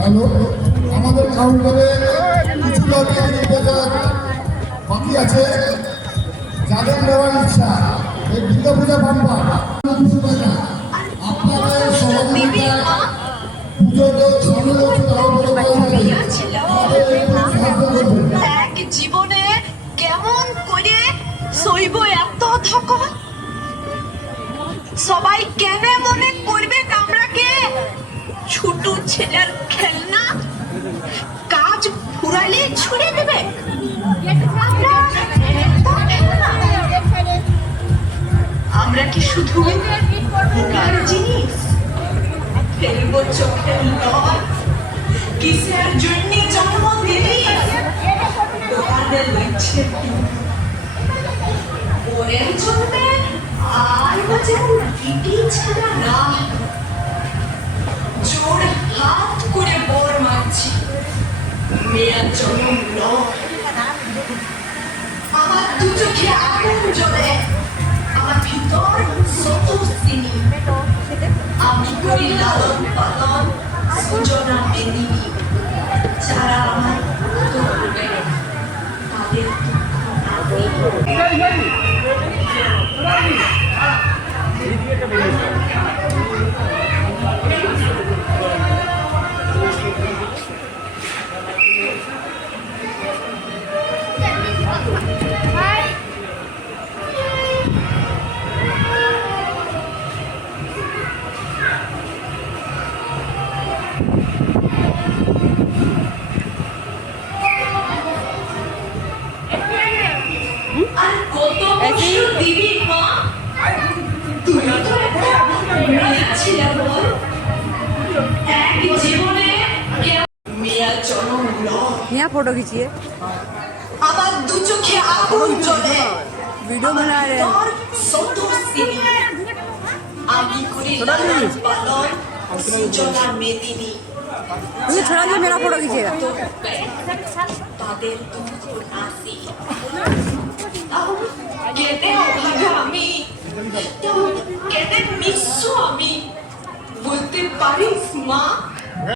Hello, আমাদের কাউন্টারে কিছু বাকি আছে। যাদের নেওয়ার ইচ্ছা এই দুর্গা পূজা পাম্পা আপনাদের সহযোগিতায় পুজোতে এক জীবনে কেমন করে সইব এত ধকল? সবাই কেন মনে করবে আমরাকে ছোট ছেলের খেলনা? কাজ ফুরালে ছুড়ে দেবে। আমরা কি শুধু কার জিনিস? ফেলব চোখের নয় কিসের জন্য জন্ম দিলি? দোকানে লাগছে ওরের জন্য আর বাজার গিটি ছাড়া না। জোর হাত করে বর মারছি, মেয়ের জন্ম নয়। আমার দু চোখে আগুন জ্বলে, আমার ভিতর শত শ্রেণী। আমি করি লালন পালন সুজনা মেদিনী। যারা আমার করবে তাদের আর কত বছর দিবি মা? তুই তো মেয়ে ছিল বল। এক জীবনে মেয়া জন্ম यहाँ फोटो खींचिए, আমার দু চোখে আগুন জ্বলে। वीडियो बना रहे हैं। আমি করি লালন পালন সুজনা মেদিনী। मुझे छोड़ा दे, मेरा फोटो खींचिएगा। তাদের দুঃখ নাসি কেটে ভাগে আমি